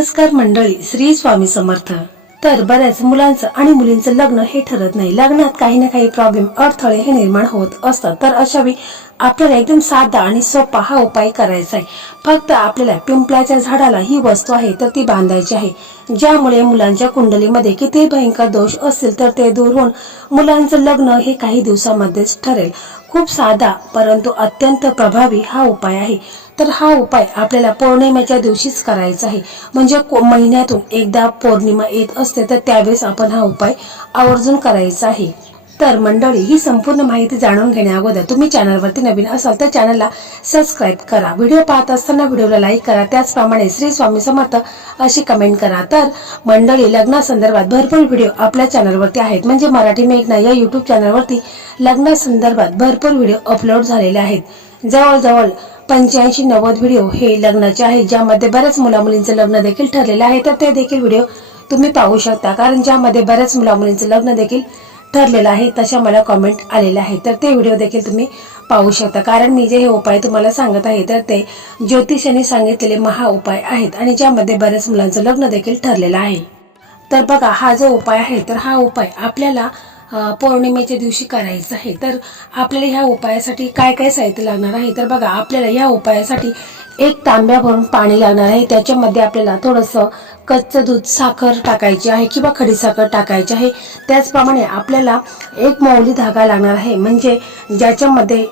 नमस्कार मंडळी, श्री स्वामी समर्थ. तर बऱ्याच मुलांचं आणि मुलींचं लग्न हे ठरत नाही. लग्नात काही ना काही प्रॉब्लेम, अडथळे हे निर्माण होत असतात. तर अशा वेळी आपल्याला एकदम साधा आणि सोपा हा उपाय करायचा आहे. फक्त आपल्याला पिंपळाच्या झाडाला ही वस्तू आहे तर ती बांधायची आहे, ज्यामुळे मुलांच्या कुंडलीमध्ये किती भयंकर दोष असतील तर ते दूर होऊन मुलांचं लग्न हे काही दिवसामध्येच ठरेल. खूप साधा परंतु अत्यंत प्रभावी हा उपाय आहे. तर हा उपाय आपल्याला पौर्णिमेच्या दिवशीच करायचा आहे. म्हणजे महिन्यातून एकदा पौर्णिमा येत असते तर त्यावेळेस आपण हा उपाय आवर्जून करायचा आहे. तर मंडळी, ही संपूर्ण माहिती जाणून घेण्या अगोदर तुम्ही चॅनलवरती नवीन असाल तर चॅनलला सबस्क्राईब करा. व्हिडिओ पाहत असताना व्हिडिओला लाईक करा. त्याचप्रमाणे श्री स्वामी समर्थ अशी कमेंट करा. तर मंडळी, लग्नासंदर्भात भरपूर व्हिडिओ आपल्या चॅनलवरती आहेत. म्हणजे मराठी मेघना या युट्यूब चॅनलवरती लग्नासंदर्भात भरपूर व्हिडिओ अपलोड झालेले आहेत. जवळजवळ 85-90 व्हिडिओ हे लग्नाचे आहेत, ज्यामध्ये बऱ्याच मुलामुलींचं लग्न देखील ठरलेलं आहे. तर ते देखील व्हिडिओ तुम्ही पाहू शकता, कारण ज्यामध्ये बऱ्याच मुलामुलींचं लग्न देखील ठरलेलं आहे तशा मला कॉमेंट आलेल्या आहेत. तर ते व्हिडिओ देखील तुम्ही पाहू शकता. कारण मी जे हे उपाय तुम्हाला सांगत आहे तर ते ज्योतिषाने सांगितलेले महा उपाय आहेत आणि ज्यामध्ये बऱ्याच मुलांचं लग्न देखील ठरलेलं आहे. तर बघा, हा जो उपाय आहे तर हा उपाय आपल्याला पौर्णिमेच्या दिवशी करायचं आहे. तर आपल्याला ह्या उपायासाठी काय काय साहित्य लागणार आहे तर बघा, आपल्याला ह्या उपायासाठी 1 तांब्या भरून पाणी लागणार आहे. त्याच्यामध्ये आपल्याला थोडंसं कच्चं दूध, साखर टाकायची आहे किंवा खडी साखर टाकायची आहे. त्याचप्रमाणे आपल्याला 1 मौली धागा लागणार आहे, म्हणजे ज्याच्यामध्ये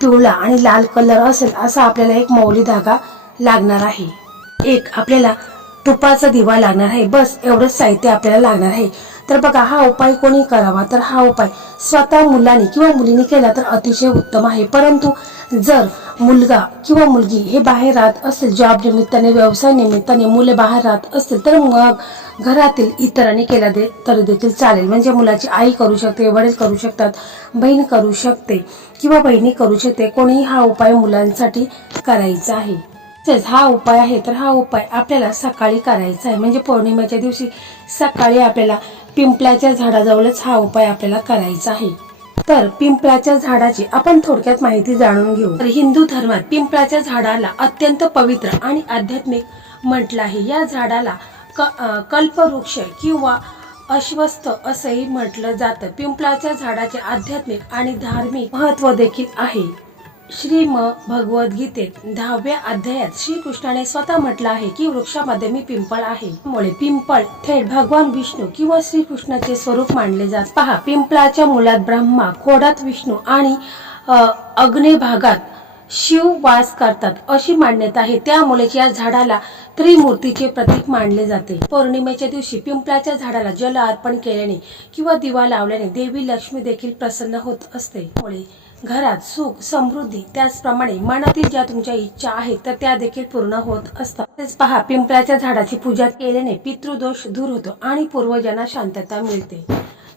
पिवळा आणि लाल कलर असेल असा आपल्याला 1 मौली धागा लागणार आहे. आपल्याला तुपाचा दिवा लागणार आहे. बस एवढंच साहित्य आपल्याला लागणार आहे. तर बघा, हा उपाय कोणी करावा तर हा उपाय स्वतः मुलांनी किंवा मुलीने केला तर अतिशय उत्तम आहे. परंतु जर मुलगा किंवा मुलगी हे बाहेर राहत असेल, जॉब निमित्ताने, व्यवसाय निमित्ताने मुले बाहेर राहत असतील तर मग घरातील इतरांनी केला तरी देखील चालेल. म्हणजे मुलाची आई करू शकते, वडील करू शकतात, बहीण करू शकते किंवा बहिणी करू शकते. कोणीही हा उपाय मुलांसाठी करायचा आहे. हा उपाय आहे तर हा उपाय आपल्याला सकाळी करायचा आहे. म्हणजे पौर्णिमेच्या दिवशी सकाळी आपल्याला पिंपळाच्या झाडाजवळच हा उपाय आपल्याला करायचा आहे. तर पिंपळाच्या झाडाची आपण थोडक्यात माहिती जाणून घेऊ. तर हिंदू धर्मात पिंपळाच्या झाडाला अत्यंत पवित्र आणि आध्यात्मिक म्हटलं आहे. या झाडाला कल्पवृक्ष किंवा अश्वस्थ असंही म्हटलं जातं. पिंपळाच्या झाडाचे आध्यात्मिक आणि धार्मिक महत्व देखील आहे. श्रीम भगवद्गीतेत 10व्या अध्यायात श्रीकृष्णाने स्वतः म्हटलं आहे की वृक्षामध्ये मी पिंपळ आहे. त्यामुळे पिंपळ थेट भगवान विष्णू किंवा श्रीकृष्णाचे स्वरूप मानले जाते. पहा, पिंपळाच्या मुळात ब्रह्मा, खोडात विष्णू आणि अग्नेय भागात शिव वास करतात अशी मान्यता आहे. त्यामुळे या झाडाला त्रिमूर्तीचे प्रतीक मानले जाते. पौर्णिमेच्या दिवशी पिंपळाच्या झाडाला जल अर्पण केल्याने किंवा दिवा लावल्याने देवी लक्ष्मी देखील प्रसन्न होत असते. त्यामुळे घरात सुख, समृद्धी, त्याचप्रमाणे मनातील ज्या तुमच्या इच्छा आहेत तर त्या देखील पूर्ण होत असतात. तेच पहा, पिंपळाच्या झाडाची पूजा केल्याने पितृदोष दूर होतो आणि पूर्वजांना शांतता मिळते.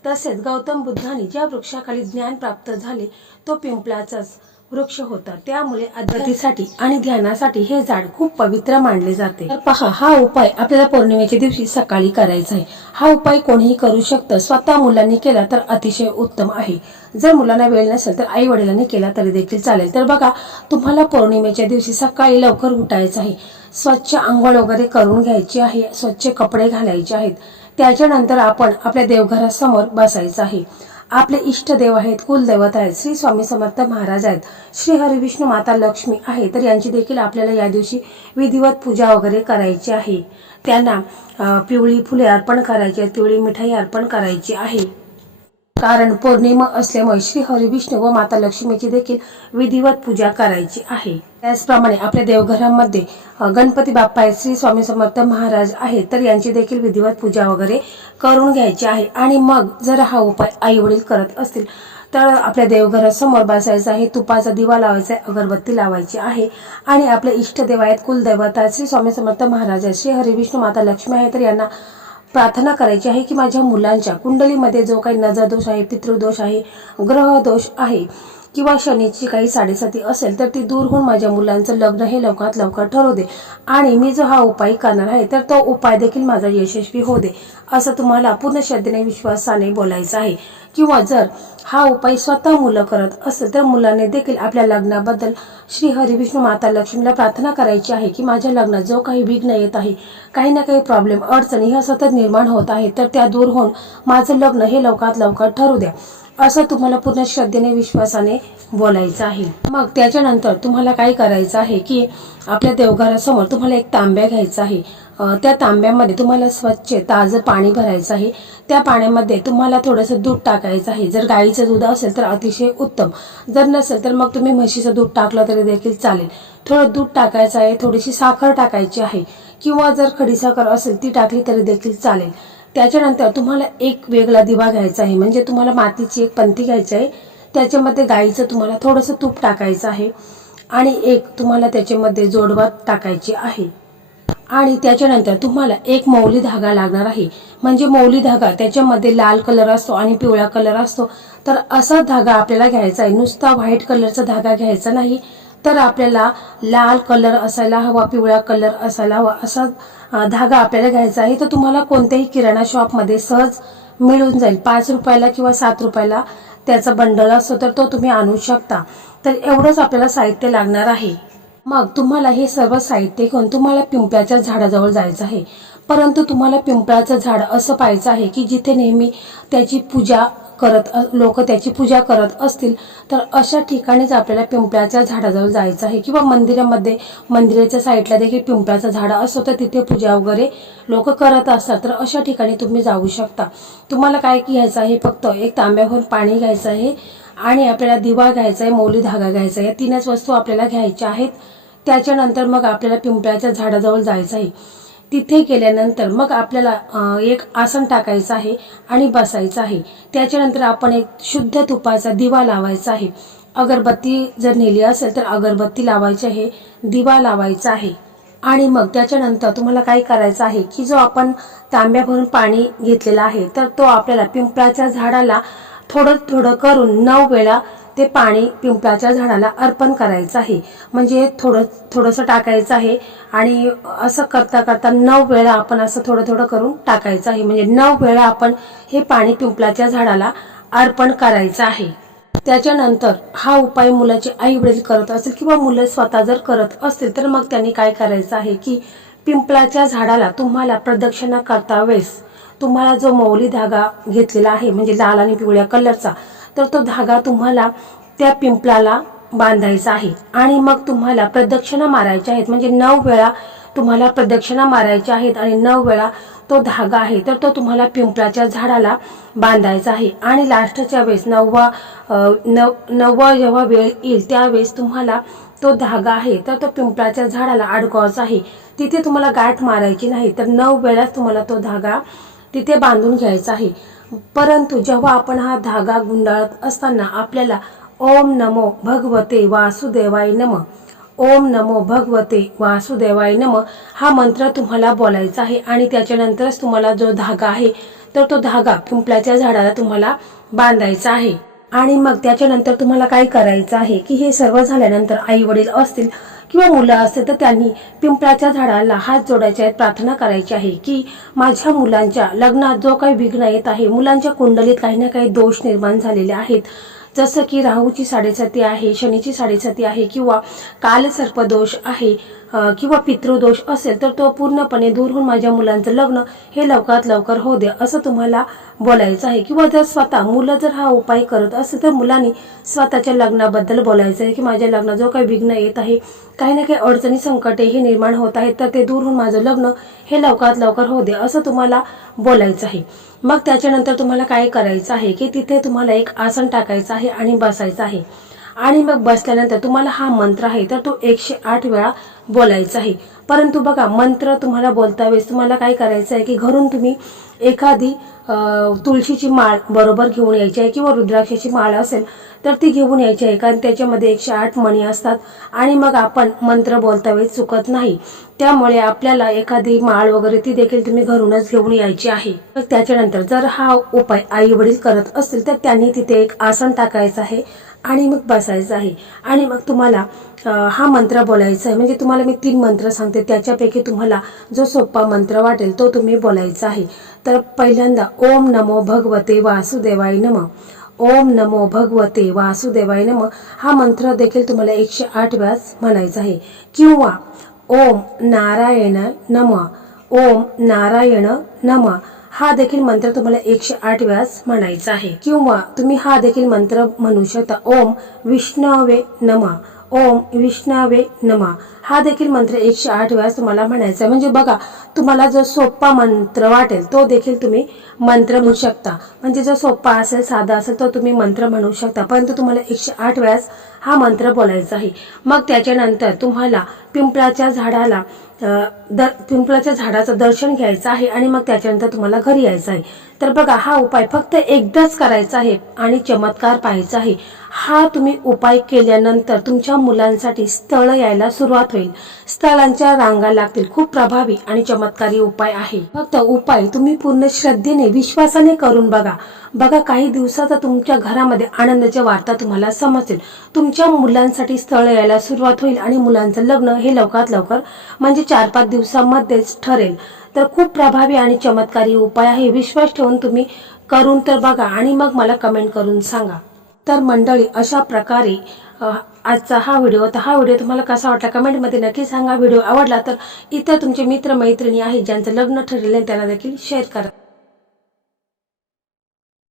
तसेच गौतम बुद्धांनी ज्या वृक्षाखाली ज्ञान प्राप्त झाले तो पिंपळाचाच वृक्ष होता. त्यामुळे अध्यात्मासाठी आणि ध्यानासाठी हे झाड खूप पवित्र मानले जाते. तर पहा, हा उपाय आपल्याला पौर्णिमेच्या दिवशी सकाळी करायचा आहे. हा उपाय कोणीही करू शकतं. स्वतः मुलांनी केला तर अतिशय उत्तम आहे. जर मुलांना वेळ नसेल तर आई वडिलांनी केला तरी देखील चालेल. तर बघा, तुम्हाला पौर्णिमेच्या दिवशी सकाळी लवकर उठायचं आहे. स्वच्छ आंघोळ वगैरे करून घ्यायची आहे. स्वच्छ कपडे घालायचे आहेत. त्याच्यानंतर आपण आपल्या देवघरासमोर बसायचं आहे. आपले इष्ट देव आहेत, कुलदैवत आहेत, श्री स्वामी समर्थ महाराज आहेत, श्री हरी विष्णू माता लक्ष्मी आहे. तर यांची देखील आपल्याला या दिवशी विधिवत पूजा वगैरे करायची आहे. त्यांना पिवळी फुले अर्पण करायची आहेत, पिवळी मिठाई अर्पण करायची आहे. कारण पौर्णिमा असल्यामुळे श्री हरी विष्णू व माता लक्ष्मीची देखील विधिवत पूजा करायची आहे. त्याचप्रमाणे आपल्या देवघरामध्ये गणपती बाप्पा आहेत, श्री स्वामी समर्थ महाराज आहेत, तर यांची देखील विधिवत पूजा वगैरे करून घ्यायची आहे. आणि मग जर हा उपाय आई वडील करत असतील तर आपल्या देवघरासमोर बसायचं आहे. तुपाचा दिवा लावायचा आहे, अगरबत्ती लावायची आहे आणि आपले इष्टदेव आहेत, कुलदैवत आहेत, श्री स्वामी समर्थ महाराज आहेत, श्री हरी विष्णू माता लक्ष्मी आहे, तर यांना प्रार्थना करायची आहे की माझ्या मुलांच्या कुंडलीमध्ये जो काही नजर दोष आहे, पितृदोष आहे, ग्रह दोष आहे, किंवा शनीची काही साडेसाती असेल तर ती दूर होऊन माझ्या मुलांचं लग्न हे लवकरात लवकर ठरवू दे आणि मी जो हा उपाय करणार आहे तर तो उपाय देखील माझा यशस्वी होऊ दे, असं तुम्हाला पूर्ण श्रद्धेने विश्वासाने बोलायचं आहे. किंवा जर हा उपाय स्वतः मुलं करत असेल तर मुलाने देखील आपल्या लग्नाबद्दल श्री हरी विष्णू माता लक्ष्मीला प्रार्थना करायची आहे की माझ्या लग्नात जो काही विघ्न येत आहे, काही ना काही प्रॉब्लेम अडचणी ह्या सतत निर्माण होत आहे तर त्या दूर होऊन माझं लग्न हे लवकरात लवकर ठरू द्या, असं तुम्हाला पूर्ण श्रद्धेने विश्वासाने बोलायचं आहे. मग त्याच्यानंतर तुम्हाला काय करायचं आहे की आपल्या देवघरासमोर तुम्हाला एक तांब्या घ्यायचा आहे. त्या तांब्यामध्ये तुम्हाला स्वच्छ ताजं पाणी भरायचं आहे. त्या पाण्यामध्ये तुम्हाला थोडंसं दूध टाकायचं आहे. जर गाईचं दूध असेल तर अतिशय उत्तम, जर नसेल तर मग तुम्ही म्हशीचं दूध टाकलं तरी देखील चालेल. थोडं दूध टाकायचं आहे, थोडीशी साखर टाकायची आहे किंवा जर खडीसाखर असेल ती टाकली तरी देखील चालेल. त्याच्यानंतर तुम्हाला एक वेगळा दिवा घ्यायचा आहे, म्हणजे तुम्हाला मातीची एक पंती घ्यायची आहे. त्याच्यामध्ये गाईचं तुम्हाला थोडंसं तूप टाकायचं आहे आणि एक तुम्हाला त्याच्यामध्ये जोडवा टाकायची आहे. आणि त्याच्यानंतर तुम्हाला एक मौली धागा लागणार आहे, म्हणजे मौली धागा त्याच्यामध्ये लाल कलर असतो आणि पिवळा कलर असतो. तर असा धागा आपल्याला घ्यायचा आहे. नुसता व्हाईट कलरचा धागा घ्यायचा नाही, तर आपल्याला लाल कलर असायला हवा, पिवळा कलर असायला हवा, असा धागा आपल्याला घ्यायचा आहे. तर तुम्हाला कोणत्याही किराणा शॉपमध्ये सहज मिळून जाईल. 5 रुपयाला किंवा 7 रुपयाला त्याचा बंडल असतो, तर तो तुम्ही आणू शकता. तर एवढंच आपल्याला साहित्य लागणार आहे. मग तुम्हाला हे सर्व साहित्य घेऊन तुम्हाला पिंपळाच्या झाडाजवळ जायचं आहे. परंतु तुम्हाला पिंपळाचं झाड असं पाहायचं आहे की जिथे नेहमी त्याची पूजा लोक त्याची पूजा करत असतील, तर अशा ठिकाणीच आपल्याला पिंपळाच्या झाडाजवळ जायचं आहे. किंवा मंदिराच्या साईडला देखील पिंपळाचं झाड असतो, तर तिथे पूजा वगैरे लोक करत असतात, तर अशा ठिकाणी तुम्ही जाऊ शकता. तुम्हाला काय घ्यायचं आहे, फक्त एक तांब्याभर पाणी घ्यायचं आहे आणि आपल्याला दिवा घ्यायचा आहे, मौली धागा घ्यायचा आहे. या 3च वस्तू आपल्याला घ्यायच्या आहेत. त्याच्यानंतर मग आपल्याला पिंपळाच्या झाडाजवळ जायचं आहे. तिथे गेल्यानंतर मग आपल्याला एक आसन टाकायचं आहे आणि बसायचं आहे. त्याच्यानंतर आपण एक शुद्ध तुपाचा दिवा लावायचा आहे. अगरबत्ती जर नेली असेल तर अगरबत्ती लावायची आहे, दिवा लावायचा आहे. आणि मग त्याच्यानंतर तुम्हाला काय करायचं आहे की जो आपण तांब्या भरून पाणी घेतलेला आहे, तर तो आपल्याला पिंपळाच्या झाडाला थोडं थोडं करून 9 वेळा ते पाणी पिंपळाच्या झाडाला अर्पण करायचं आहे. म्हणजे थोडंसं टाकायचं आहे आणि असं करता करता 9 वेळा आपण असं थोडं थोडं करून टाकायचं आहे. म्हणजे 9 वेळा आपण हे पाणी पिंपळाच्या झाडाला अर्पण करायचं आहे. त्याच्यानंतर हा उपाय मुलाचे आई वडील करत असतील किंवा मुलं स्वतः जर करत असतील, तर मग त्यांनी काय करायचं आहे की पिंपळाच्या झाडाला तुम्हाला प्रदक्षिणा करता वेळेस तुम्हाला जो मौली धागा घेतलेला आहे, म्हणजे लाल आणि पिवळ्या कलरचा, तर तो धागा तुम्हाला त्या पिंपळाला बांधायचा आहे आणि मग तुम्हाला प्रदक्षिणा मारायच्या आहेत. म्हणजे 9 वेळा तुम्हाला प्रदक्षिणा मारायच्या आहेत आणि 9 वेळा तो धागा आहे तर तो तुम्हाला पिंपळाच्या झाडाला बांधायचा आहे. आणि लास्टच्या वेळेस 9वा जेव्हा वेळ येईल त्यावेळेस तुम्हाला तो धागा आहे तर तो पिंपळाच्या झाडाला अडकवायचा आहे. तिथे तुम्हाला गाठ मारायची नाही, तर 9 वेळाच तुम्हाला तो धागा तिथे बांधून घ्यायचा आहे. परंतु जेव्हा आपण हा धागा गुंडाळत असताना आपल्याला ओम नमो भगवते वासुदेवाय नमः, ओम नमो भगवते वासुदेवाय नमः हा मंत्र तुम्हाला बोलायचा आहे. आणि त्याच्यानंतरच तुम्हाला जो धागा आहे तर तो धागा पिंपळाच्या झाडाला तुम्हाला बांधायचा आहे. आणि मग त्याच्यानंतर तुम्हाला काय करायचं आहे की हे सर्व झाल्यानंतर आई वडील असतील किंवा मुलं असतील तर त्यांनी पिंपळाच्या झाडाला हात जोडायचे आहेत, प्रार्थना करायची आहे की माझ्या मुलांच्या लग्नात जो काही विघ्न येत आहे, मुलांच्या कुंडलीत काही ना काही दोष निर्माण झालेले आहेत, जसं की राहूची साडेसाती आहे, शनीची साडेसाती आहे किंवा कालसर्पदोष आहे किंवा पितृदोष असेल, तर तो पूर्णपणे दूर होऊन माझ्या मुलांचं लग्न हे लवकरात लवकर होऊ दे, असं तुम्हाला बोलायचं आहे. किंवा जर स्वतः मुलं जर हा उपाय करत असेल तर मुलांनी स्वतःच्या लग्नाबद्दल बोलायचं आहे की माझ्या लग्नात जो काही विघ्न येत आहे, काही ना काही अडचणी संकटे हे निर्माण होत आहेत, तर ते दूर होऊन माझं लग्न हे लवकरात लवकर होऊ दे, असं तुम्हाला बोलायचं आहे. मग त्याच्यानंतर तुम्हाला काय करायचं आहे की तिथे तुम्हाला एक आसन टाकायचं आहे आणि बसायचं आहे. आणि मग बसल्यानंतर तुम्हाला हा मंत्र आहे तर तो 108 वेळा बोलायचा आहे. परंतु बघा, मंत्र तुम्हाला बोलता वेळेस तुम्हाला काय करायचं आहे की घरून तुम्ही एखादी तुळशीची माळ बरोबर घेऊन यायची आहे किंवा रुद्राक्षाची माळ असेल तर ती घेऊन यायची आहे, कारण त्याच्यामध्ये 108 मणी असतात आणि मग आपण मंत्र बोलता वेळेस चुकत नाही. त्यामुळे आपल्याला एखादी माळ वगैरे ती देखील तुम्ही घरूनच घेऊन यायची आहे. त्याच्यानंतर जर हा उपाय आई वडील करत असतील तर त्यांनी तिथे एक आसन टाकायचं आहे आणि मग बसायचं आहे आणि मग तुम्हाला हा मंत्र बोलायचा आहे. म्हणजे तुम्हाला मी 3 मंत्र सांगते, त्याच्यापैकी तुम्हाला जो सोपा मंत्र वाटेल तो तुम्ही बोलायचा आहे. तर पहिल्यांदा ओम नमो भगवते वासुदेवाय नमः, ओम नमो भगवते वासुदेवाय नमः हा मंत्र देखील तुम्हाला 108 वेळा म्हणायचा आहे. किंवा ओम नारायण नमः, ओम नारायण नमः हा देखील मंत्र तुम्हाला 108 वेळास म्हणायचा आहे. किंवा तुम्ही हा देखील मंत्र म्हणू शकता, ओम विष्णवे नमः, ओम विष्णवे नमः हा देखील मंत्र 108 वेळास तुम्हाला म्हणायचा आहे. म्हणजे बघा, तुम्हाला जो सोपा मंत्र वाटेल तो देखील तुम्ही मंत्र म्हणू शकता. म्हणजे जो सोपा असेल, साधा असेल तो तुम्ही मंत्र म्हणू शकता, परंतु तुम्हाला 108 वेळास हा मंत्र बोलायचा आहे. मग त्याच्यानंतर तुम्हाला पिंपळाच्या झाडाचं दर्शन घ्यायचं आहे आणि मग त्याच्यानंतर तुम्हाला घरी यायचं आहे. तर बघा, हा उपाय फक्त एकदाच करायचा आहे आणि चमत्कार पाहायचा आहे. हा तुम्ही उपाय केल्यानंतर तुमच्या मुलांसाठी स्थळ यायला सुरुवात होईल. स्थळांच्या रांगा लागतील. खूप प्रभावी आणि चमत्कारी उपाय आहे. फक्त उपाय तुम्ही पूर्ण श्रद्धेने, विश्वासाने करून बघा. काही दिवसाचा तुमच्या घरामध्ये आनंदाच्या वार्ता तुम्हाला समजतील. तुमच्या मुलांसाठी स्थळ यायला सुरुवात होईल आणि मुलांचं लग्न हे लवकरात लवकर म्हणजे 4-5 दिवसांमध्येच ठरेल. तर खूप प्रभावी आणि चमत्कारी उपाय आहे. विश्वास ठेवून तुम्ही करून तर बघा आणि मग मला कमेंट करून सांगा. तर मंडळी, अशा प्रकारे आजचा हा व्हिडिओ तुम्हाला कसा वाटला कमेंटमध्ये नक्की सांगा. व्हिडिओ आवडला तर इतर तुमचे मित्र मैत्रिणी आहेत ज्यांचं लग्न ठरलेलं आहे त्यांना देखील शेअर करा.